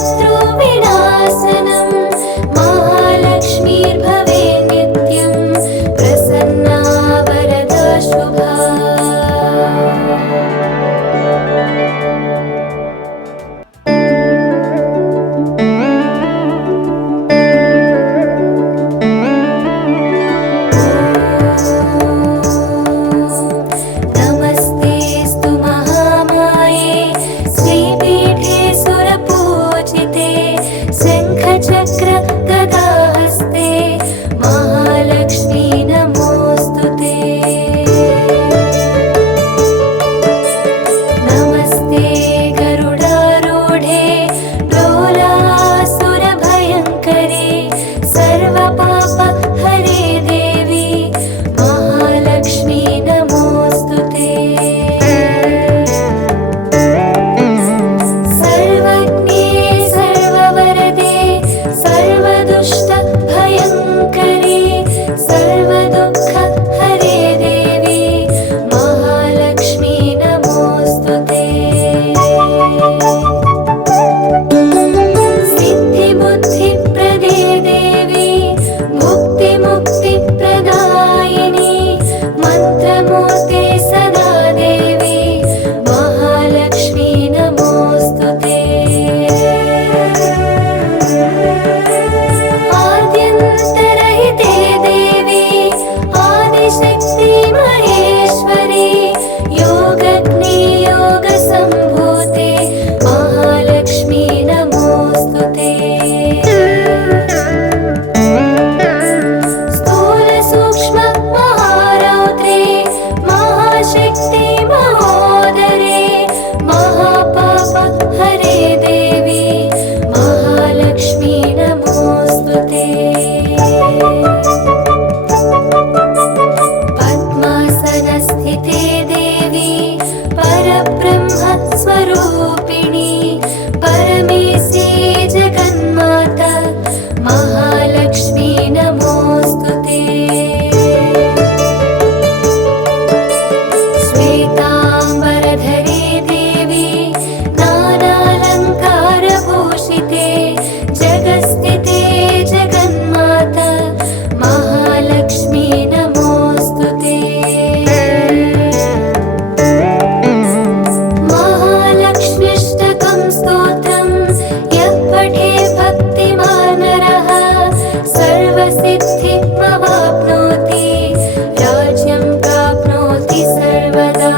महाशत्रुविनाशनं महालक्ष्मीर्भवे नित्यं प्रसन्ना वरदा शुभा। नमस्तेस्तु महामाये श्रीपीठे सुरपूजिते शङ्खचक्र गदाहस्ते महालक्ष्मी नमोऽस्तुते। नमस्ते गरुडारूढे डोलासुरभयङ्करे सर्वपापहरे देवी महालक्ष्मी नमोऽस्तुते। सर्वज्ञे सर्ववरदे सर्वदुष्टभयङ्करे सर्वदुःखहरे देवी महालक्ष्मी नमोऽस्तुते। सिद्धिबुद्धिप्रदे देवी मुक्तिमुक्तिप्रदायिनी मन्त्रमूर्ते सदा देवी महालक्ष्मी नमोऽस्तुते। आद्यन्तरहिते देवी आदिशक्ति महेश्वरी योगज्ञे योगसम्भूते महालक्ष्मी नमोऽस्तुते। स्थूलसूक्ष्म महारौद्रे महाशक्ति महोदरे महापापहरे देवी महालक्ष्मी नमोऽस्तुते। पद्मासनस्थिते देवी परब्रह्मस्वरूपिणी परमेशे जगन्माता महालक्ष्मी नमोऽस्तुते। श्वेताम्बरधरे देवी नानालङ्कारभूषिते जगत्स्थिते जगन्माता महालक्ष्मी नमोऽस्तुते। महालक्ष्म्यष्टकं स्तोत्रं यः पठे भक्तिमान् नरः सर्वसिद्धिमवाप्नोति राज्यं प्राप्नोति सर्वदा।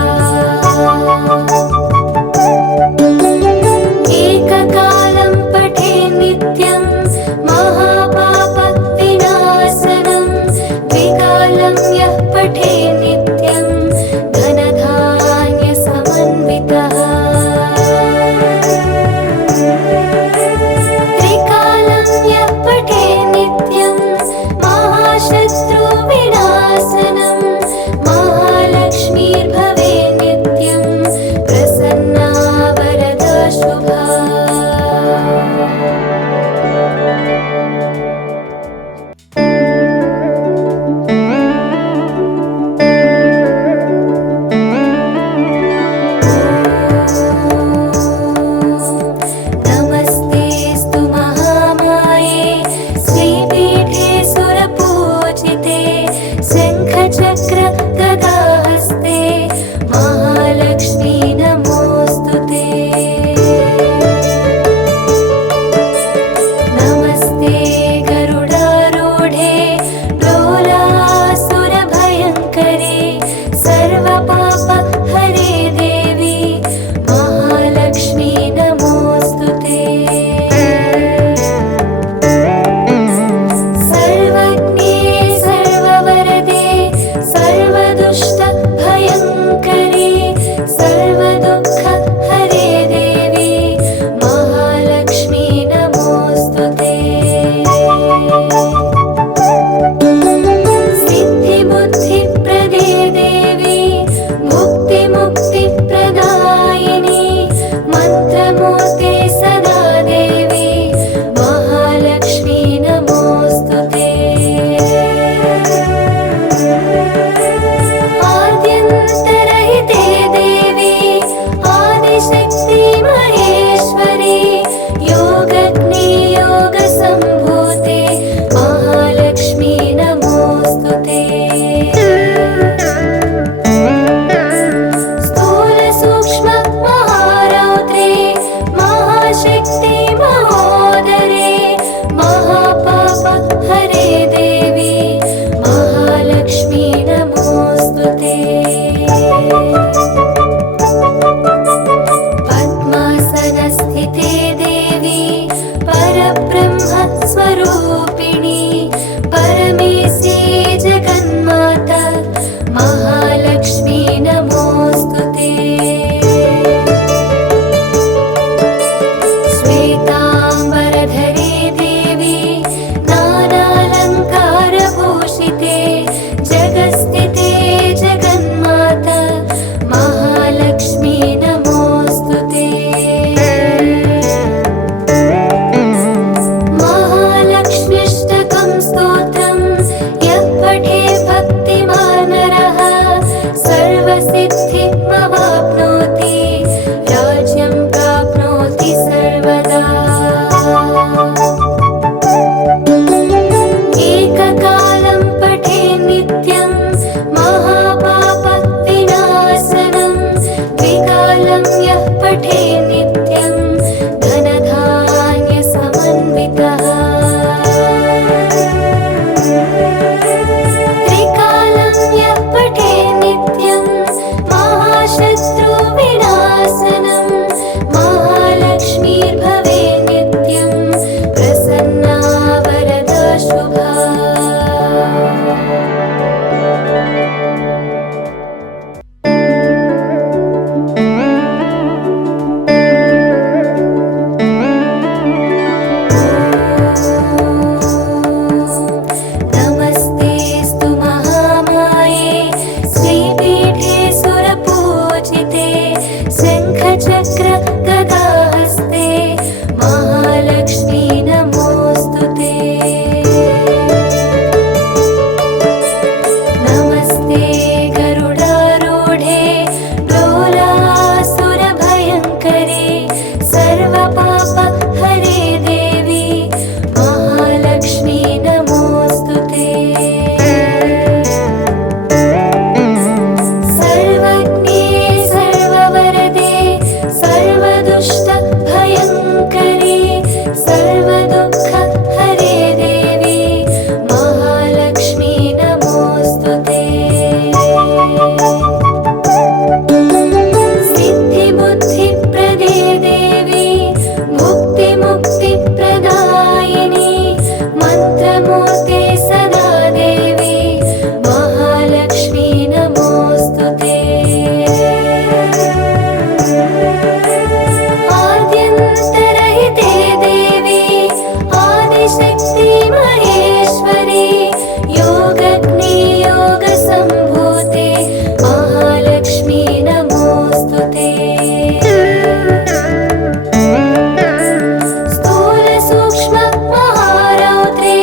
एककालं पठे नित्यं महापापविनाशनं द्विकालं यः पठे नित्यं धनधान्यसमन्वितः। त्रिकालं यः पठे नित्यं महाशत्रुविनाशनं महालक्ष्मीर्भवे नित्यं प्रसन्ना वरदा शुभा। नमस्ते महाशक्ति महोदरे महापाप हरे देवी महालक्ष्मी नमोस्तुते। पद्मासनस्थिते देवी परब्रह्म स्वरूपिणी परमेशी जगन्माता महालक्ष्मी नमोस्तुते। श्वेतांबरधरे देवी नानालंकारभूषिते जगत्स्थिते जगन्माता महालक्ष्मी नमोस्तुते। महालक्ष्म्यष्टकं स्तोत्रं यः पठे भक्तिमान् नरः सर्वसिद्धिमवाप्नोति राज्यं प्राप्नोति सर्वदा। एककालं पठे नित्यं महापापविनाशनं द्विकालं यः पठे नित्यं धनधान्यसमन्वितः। त्रिकालं यः पठे नित्यं महाशत्रुविनाशनं महालक्ष्मीर्भवे नित्यं प्रसन्ना वरदा शुभा। नमस्तेस्तु महामाये श्रीपीठे सुरपूजिते शङ्खचक्र गदाहस्ते महालक्ष्मी नमोस्तुते। नमस्ते गरुडारूढे डोलासुरभयङ्करे सर्वपाप हरे देवी महालक्ष्मी नमोस्तुते। सर्वज्ञे सर्ववरदे सर्वदुष्टभयङ्करे सर्वदुःख हरे देवी महालक्ष्मी नमोस्तुते। सिद्धिबुद्धिप्रदे देवी मुक्तिमुक्तिप्रदायिनी मन्त्रमूर्ते सदा देवी महालक्ष्मी नमोस्तुते। आद्यन्तरहिते देवी आदिशक्ति महेश्वरी योगज्ञे योगसम्भूते महालक्ष्मी नमोस्तुते। स्थूलसूक्ष्म महारौद्रे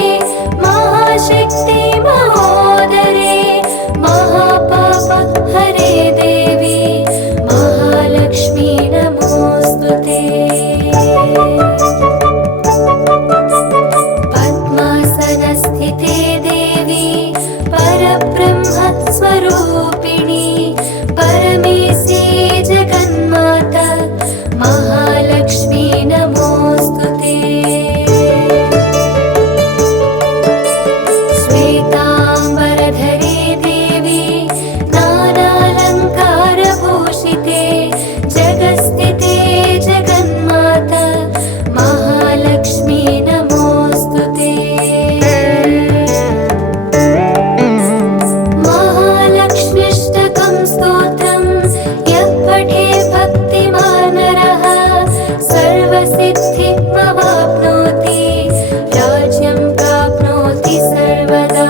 महाशक्ति महोदरे महापाप हरे देवी महालक्ष्मी नमोस्तुते। पद्मासनस्थिते देवी परब्रह्म स्वरूपिणी परमेशी जगन्माता महालक्ष्मी नमोस्तुते। श्वेतांबरधरे देवी नानालंकारभूषिते जगत्स्थिते जगन्माता महालक्ष्मी नमोस्तुते। महालक्ष्म्यष्टकं स्तोत्रं यः पठे भक्तिमान् नरः सर्वसिद्धिमवाप्नोति राज्यं प्राप्नोति सर्वदा।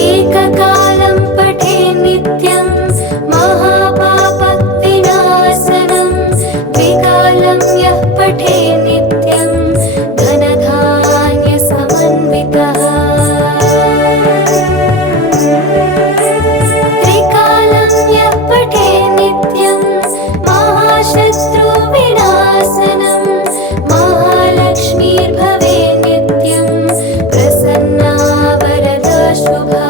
एककालं पठे नित्यं महापापविनाशनं द्विकालं यः पठे नित्यं धनधान्यसमन्वितः। त्रिकालं यः पठे नित्यं महाशत्रुविनाशनं महालक्ष्मीर्भवे नित्यं प्रसन्ना वरदा शुभा।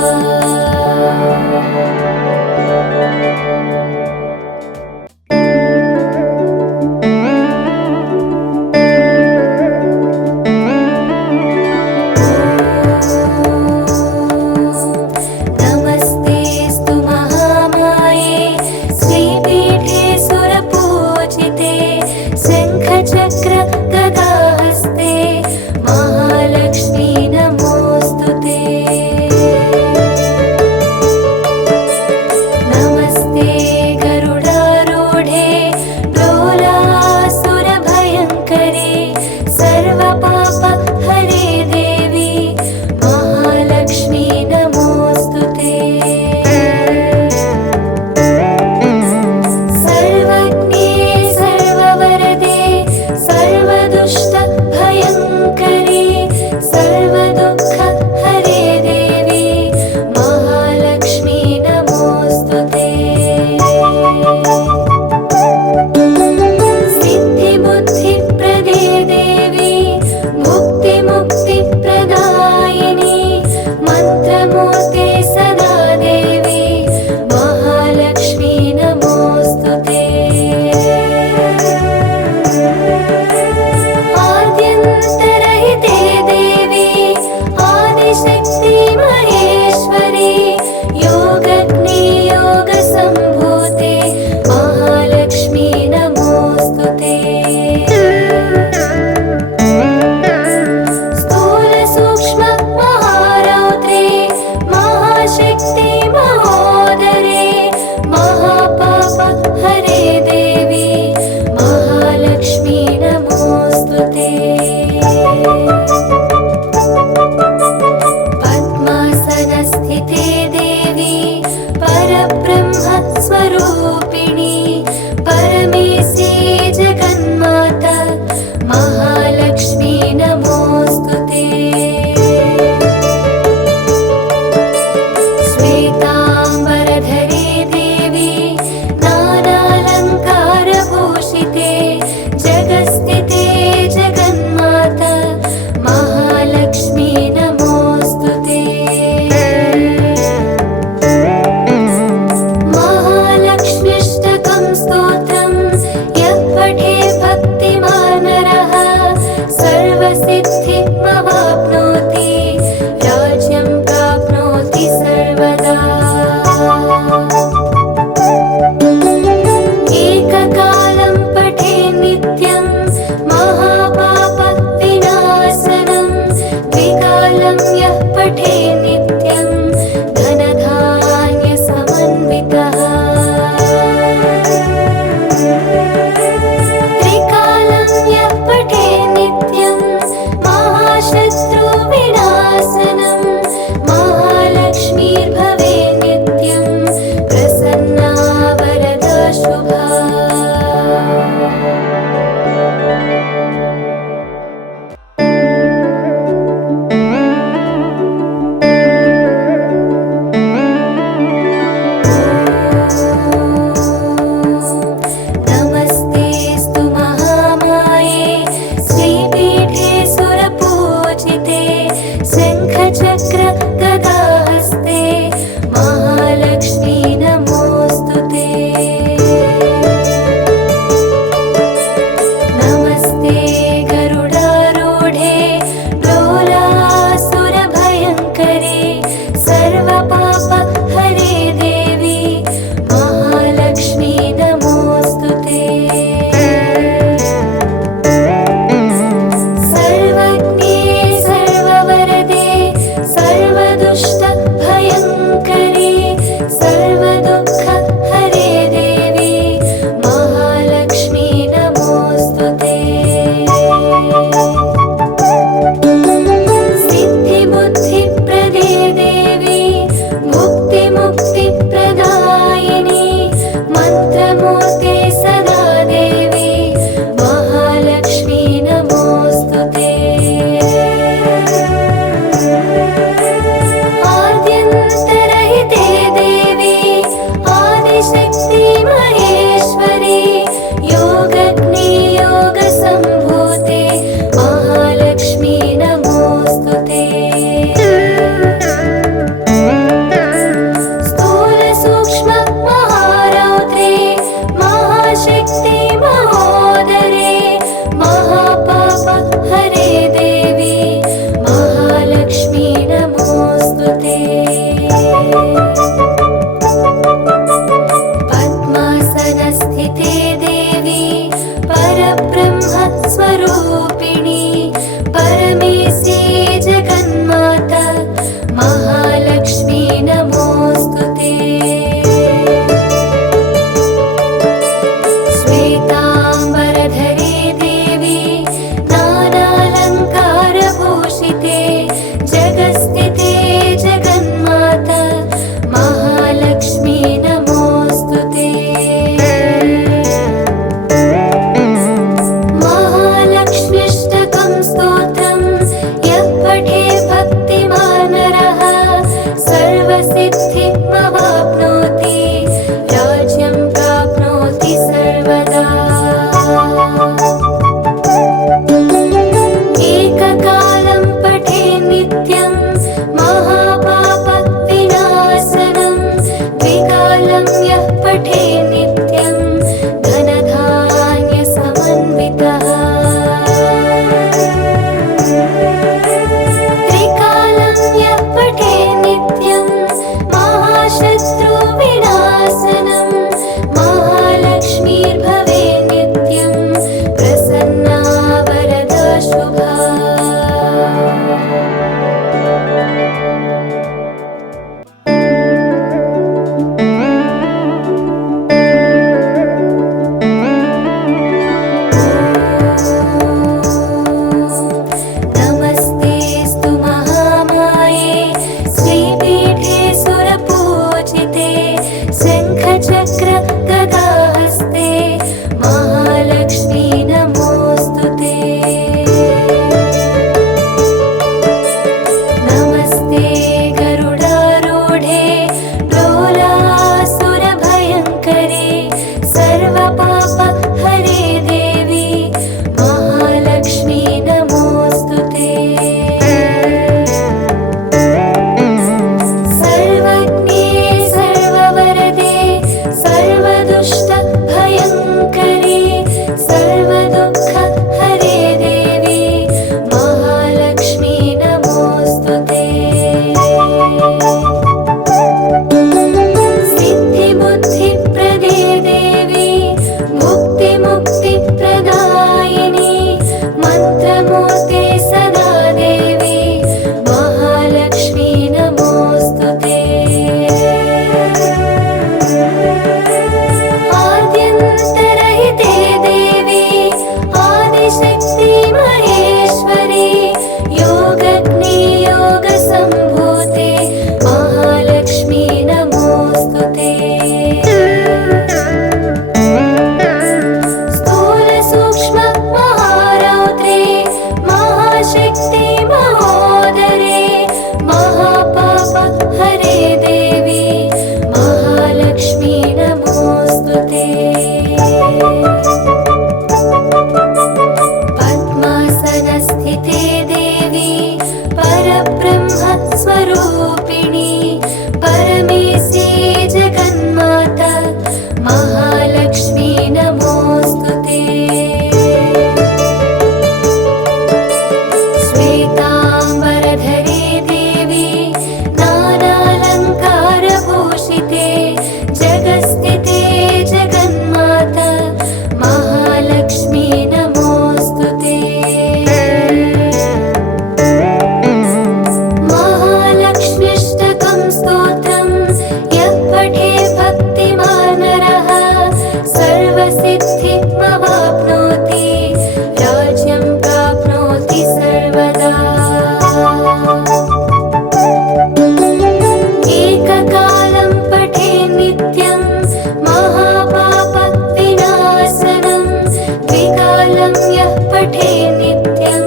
त्रिकालं यः पठे नित्यं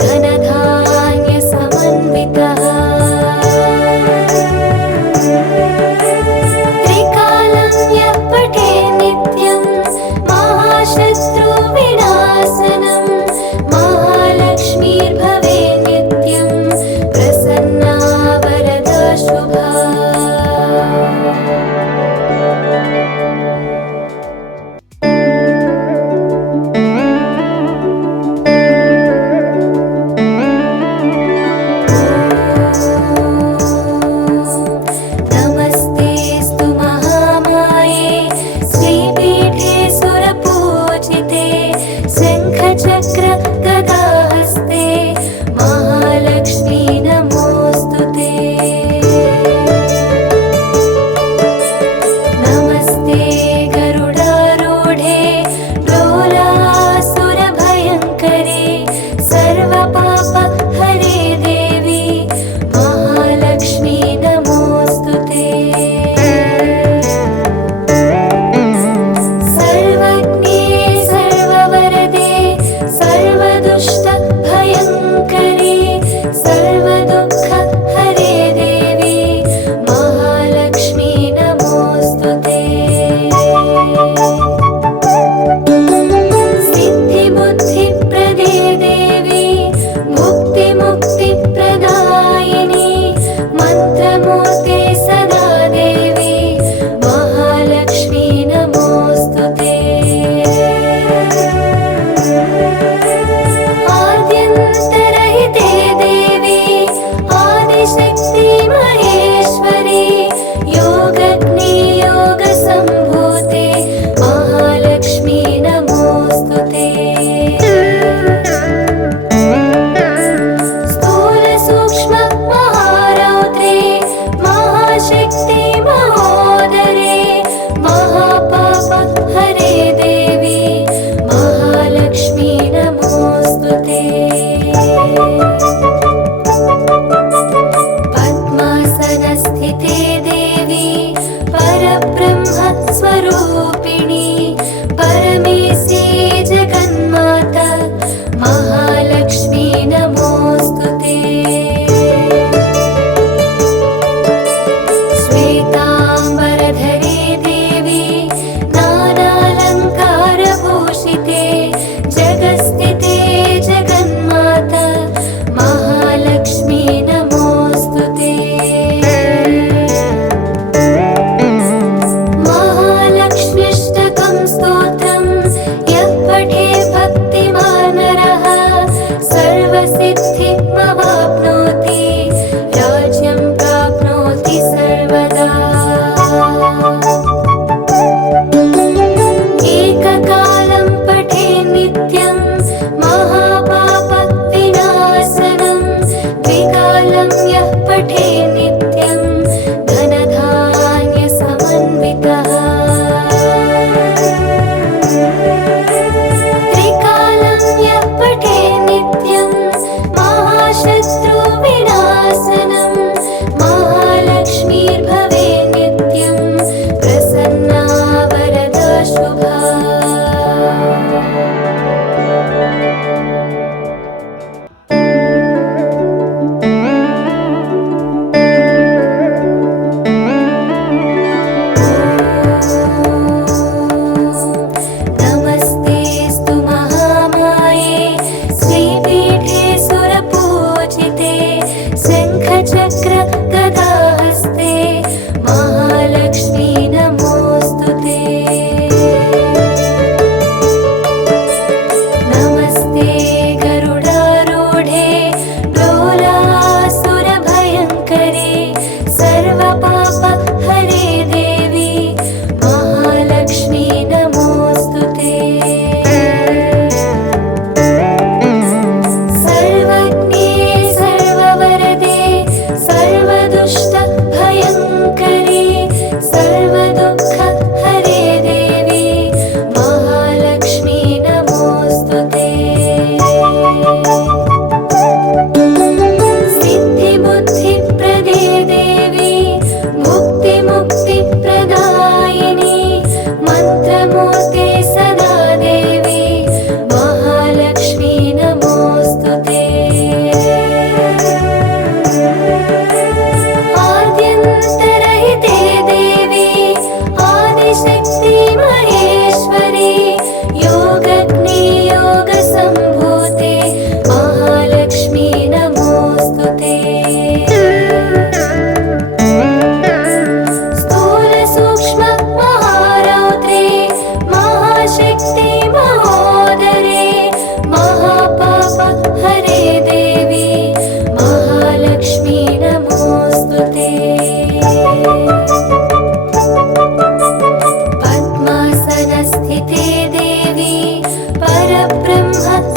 धनधान्यसमन्वितः त्रिकालं यः पठे नित्यं महाशत्रुविनाशनं महालक्ष्मीर्भवे नित्यं प्रसन्ना वरदा शुभा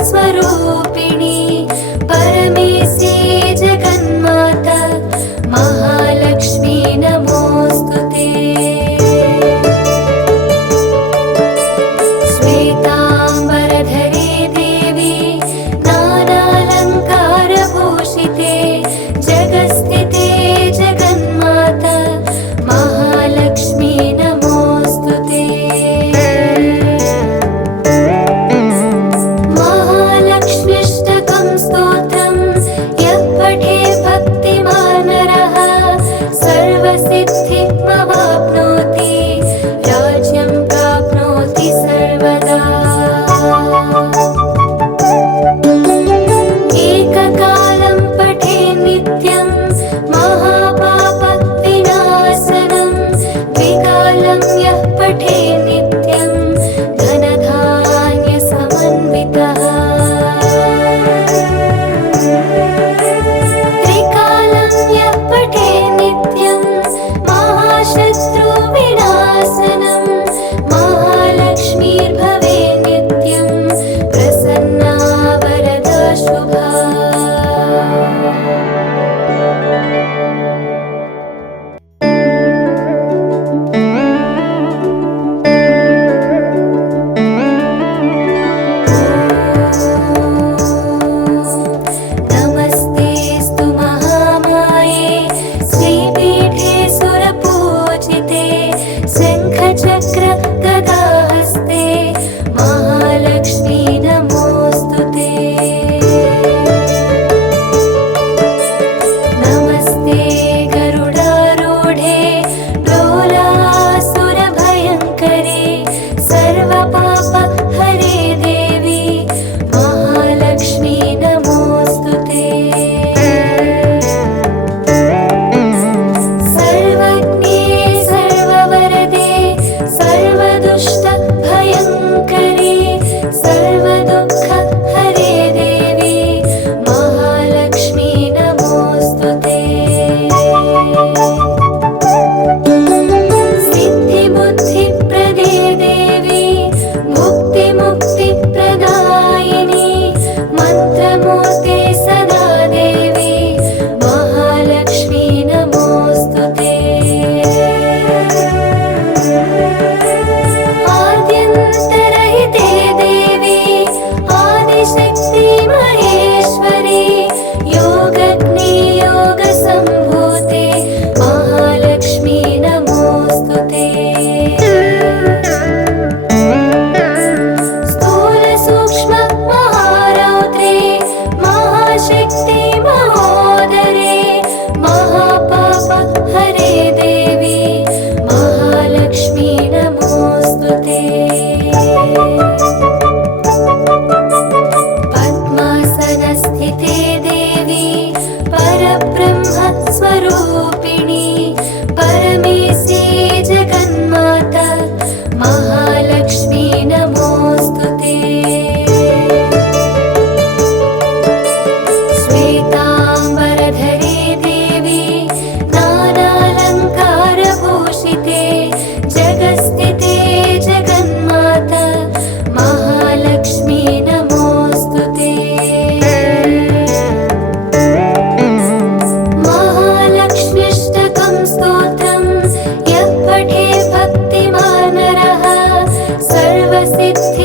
स्वरूपिणी परमेशे जगन्माता महालक्ष्मी नमोऽस्तुते। श्वेताम्बरधरे देवी नानालङ्कारभूषिते जगत्स्थिते जगन्माता महालक्ष्मी नमोऽस्तुते। महालक्ष्म्यष्टकं स्तोत्रं यः पठे भक्तिमान् नरः सर्वसिद्धिमवाप्नोति राज्यं प्राप्नोति सर्वदा। एककालं पठे नित्यं महापापविनाशनं द्विकालं यः पठे नित्यं धनधान्यसमन्वितः। त्रिकालं यः पठे नित्यं महाशत्रुविनाशनं महालक्ष्मीर्भवे नित्यं प्रसन्ना वरदा शुभा। नमस्तेऽस्तु महामाये श्रीपीठे सुरपूजिते शङ्खचक्र गदाहस्ते महालक्ष्मी नमोऽस्तुते। नमस्ते गरुडारूढे डोलासुरभयङ्करे सर्वपापहरे देवी महालक्ष्मी नमोऽस्तुते। सर्वज्ञे सर्ववरदे सर्वदुष्टभयङ्करे सर्वदुःखहरे देवी महालक्ष्मी नमोऽस्तुते। सिद्धिबुद्धिप्रदे देवी मुक्तिमुक्तिप्रदायिनी मन्त्रमूर्ते सदा देवी महालक्ष्मी नमोऽस्तुते। आद्यन्तरहिते देवी आदिशक्ति महेश्वरी योगज्ञे योगसम्भूते महालक्ष्मी नमोऽस्तुते। स्थूलसूक्ष्म महारौद्रे महाशक्ति महोदरे महापापहरे देवी महालक्ष्मी नमोऽस्तुते। पद्मासनस्थिते देवी परब्रह्मस्वरूपिणी परमेशे जगन्माता महालक्ष्मी नमोऽस्तुते। श्वेताम्बरधरे देवी नानालङ्कारभूषिते जगत्स्थिते जगन्माता महालक्ष्मी नमोऽस्तुते। महालक्ष्म्यष्टकं स्तोत्रं यः पठे भक्तिमान् नरः सर्वसिद्धिमवाप्नोति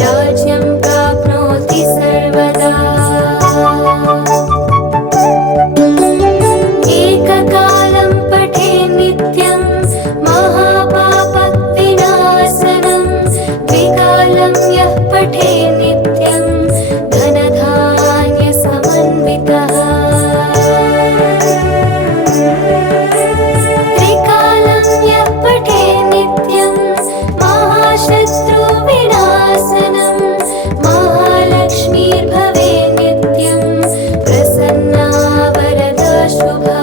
राज्यं प्राप्नोति सर्वदा। एककालं पठे नित्यं महापापविनाशनं द्विकालं यः पठे नित्यं धनधान्यसमन्वितः। त्रिकालं यः पठे नित्यं महाशत्रुविनाशनं महालक्ष्मीर्भवे नित्यं प्रसन्ना वरदा शुभा।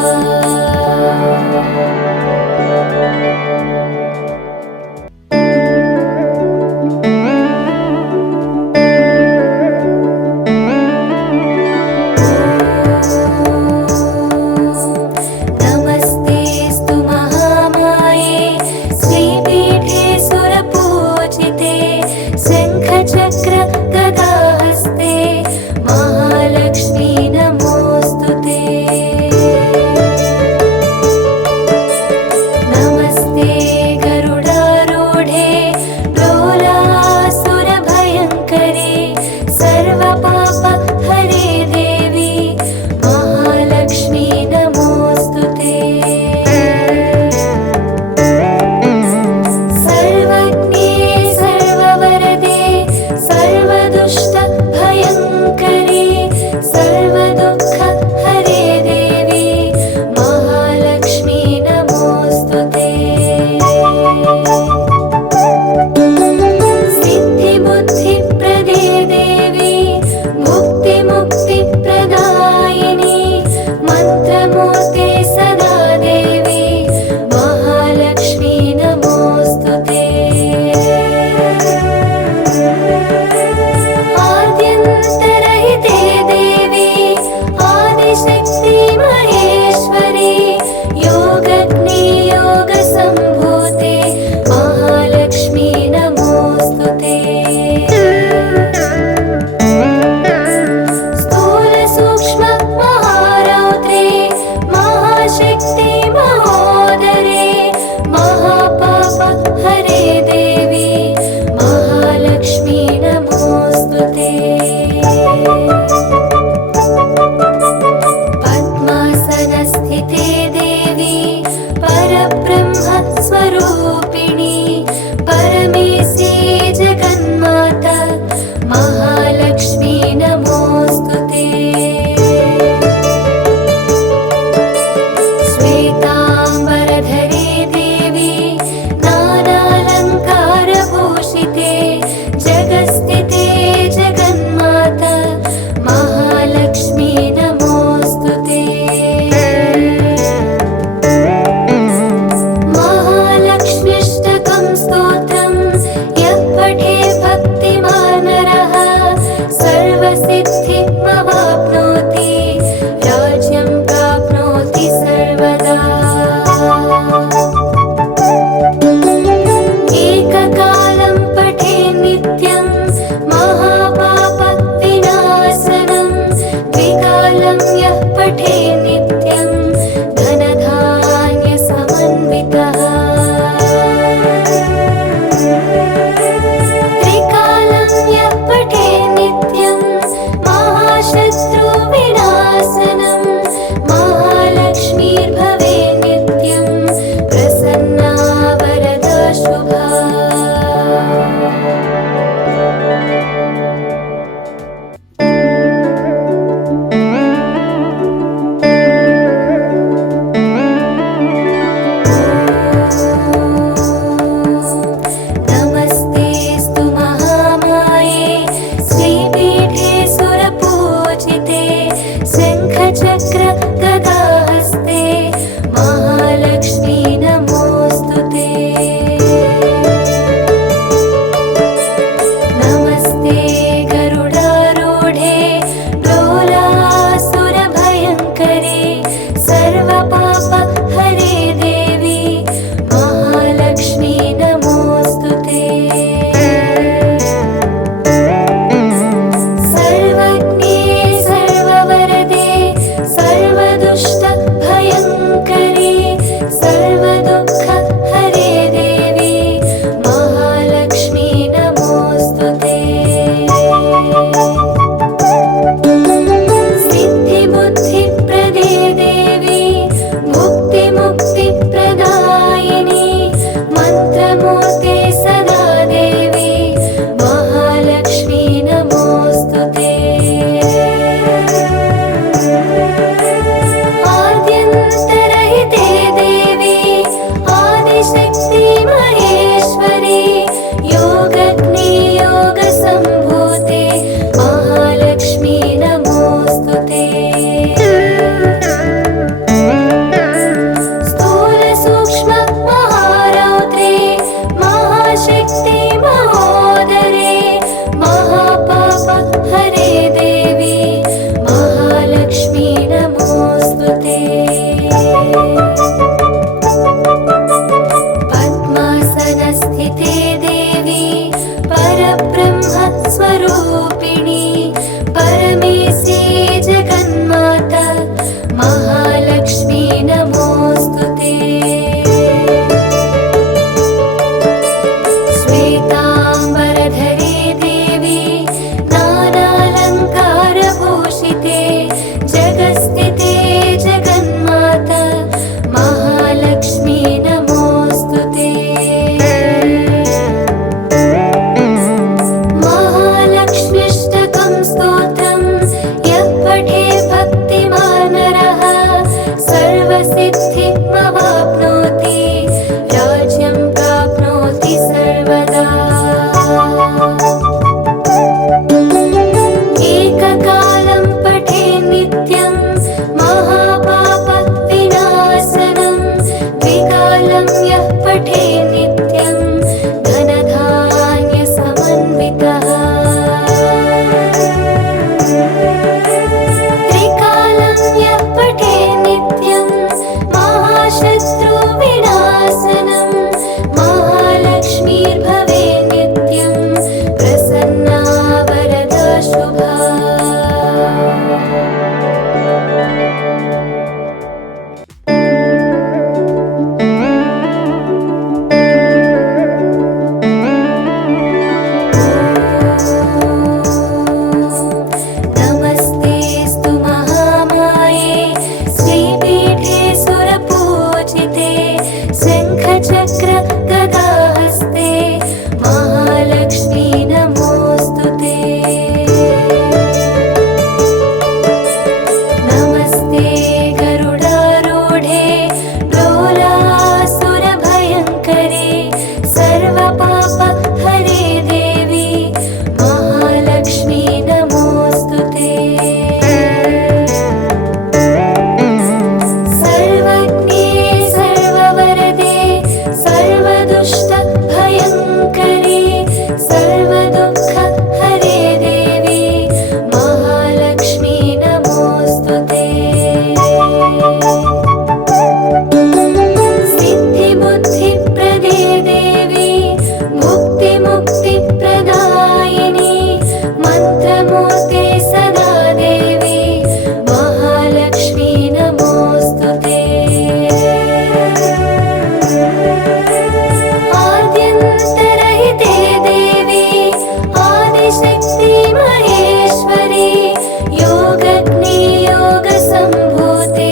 नमस्तेऽस्तु महामाये श्रीपीठे सुरपूजिते जगस्थिते जगन्माता महालक्ष्मी नमोऽस्तुते। महालक्ष्म्यष्टकं स्तोत्रं यः पठे भक्तिमान् नरः सर्वसिद्धिमवाप्नोति राज्यं प्राप्नोति सर्वदा। एककालं पठे नित्यं महापापविनाशनं द्विकालं यः पठे नित्यं धनधान्यसमन्वितः। त्रिकालं यः पठे नित्यं महाशत्रुविनाशनं महालक्ष्मीर्भवे नित्यं प्रसन्ना वरदा शुभा। नमस्तेऽस्तु महामाये श्रीपीठे सुरपूजिते शङ्खचक्र गदाहस्ते महालक्ष्मी नमोऽस्तुते। नमस्ते गरुडारूढे डोलासुरभयङ्करे सर्वपापहरे देवी महालक्ष्मी नमोऽस्तुते। सर्वज्ञे सर्ववरदे सर्वदुष्टभयङ्करे सर्वदुःखहरे देवी महालक्ष्मी नमोऽस्तुते। सिद्धिबुद्धिप्रदे देवी मुक्तिमुक्तिप्रदायिनी मन्त्रमूर्ते सदा देवी महालक्ष्मी नमोऽस्तुते। आद्यन्तरहिते देवी आदिशक्ति महेश्वरी योगज्ञे योगसम्भूते महालक्ष्मी नमोऽस्तुते। स्थूलसूक्ष्म महारौद्रे महाशक्ति महोदरे महापापहरे देवी महालक्ष्मी नमोऽस्तुते। पद्मासनस्थिते देवी परब्रह्मस्वरूपिणी परमेशे जगन्माता महालक्ष्मी नमोऽस्तुते। श्वेताम्बरधरे देवी नानालङ्कारभूषिते जगस्थिते जगन्माता महालक्ष्मी नमोऽस्तुते। महालक्ष्मी दुःख हरे देवी महालक्ष्मी नमोस्तुते। सिद्धिबुद्धिप्रदे देवी मुक्तिमुक्तिप्रदायिनी मन्त्रमूर्ते सदा देवी महालक्ष्मी नमोस्तुते। आद्यन्तरहिते देवी आदिशक्ति महेश्वरी योगग्नि योगसम्भूते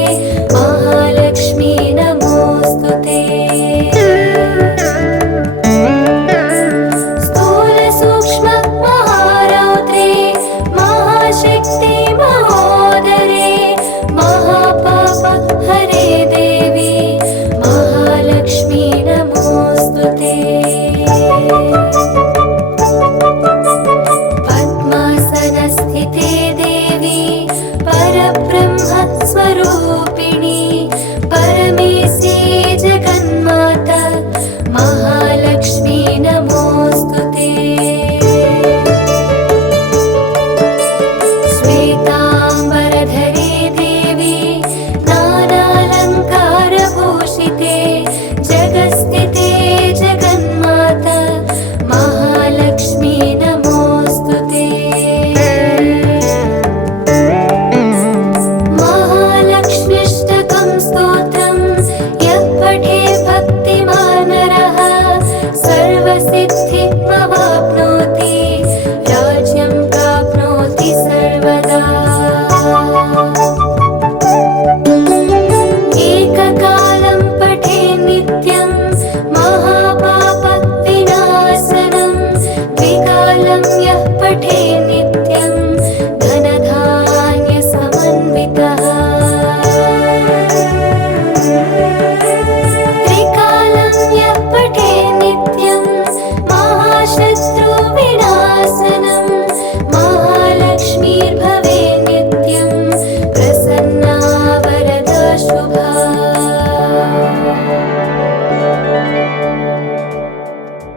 महालक्ष्मी नमोस्तुते। स्थूलसूक्ष्म महारौद्रे महाशक्ति महोदरे महापाप हरे देवी महालक्ष्मी नमोस्तुते। पद्मासनस्थिते देवी परब्रह्म स्वरूपिणी परमेशी जगन्माता महालक्ष्मी नमोस्तुते। श्वेताम्बरधरे देवी नानालङ्कारभूषिते जगस्थिते जगन्माता महालक्ष्मी नमोस्तुते। महालक्ष्म्यष्टकं स्तोत्रं यः पठे भक्तिमान् नरः सर्वसिद्धिमवाप्नोति राज्यं प्राप्नोति सर्वदा। एककालं पठे नित्यं महापापविनाशनं द्विकालं यः पठे